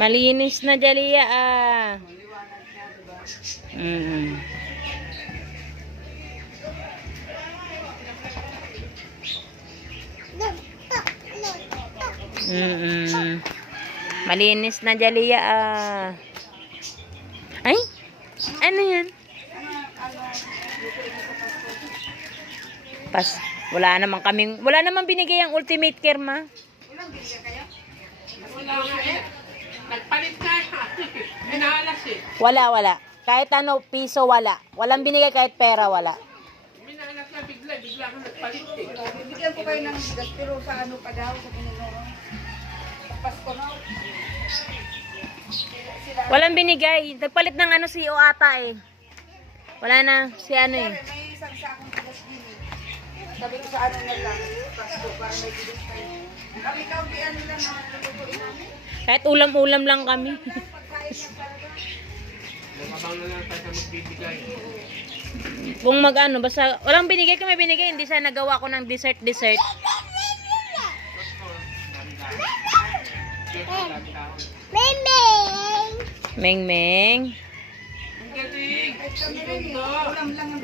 Malinis na Jalia ah. Mm. Mm. Malinis na Jalia ah. Ay? Ano yan? Pas wala naman kaming, wala naman binigay ang ultimate care ma. Wala nga eh. Nagpalit ka eh. Minalas eh. Wala, wala. Kahit ano, piso, wala. Walang binigay kahit pera, wala. Minalas na bigla. Bigla ka nagpalit eh. Bibigyan ko kayo ng bigas, pero sa ano pa daw, sa Panginoon. Sa Pasko na. Walang binigay. Nagpalit ng ano si O ata eh. Wala na si ano eh. may isang sakong bigas din eh. Sabi ko sa ano na lang, Pasko, para may bigas kayo. Kami kaunti ano lang naman, lulutuin namin. Kahit ulam-ulam lang kami. Lumabang na lang tayo sa magbibigay. Kung mag ano, basta walang binigay kami binigay. Hindi sana nagawa ko ng dessert dessert. Meng Meng. Ang galing. Kahit kami rin eh, ulam lang ang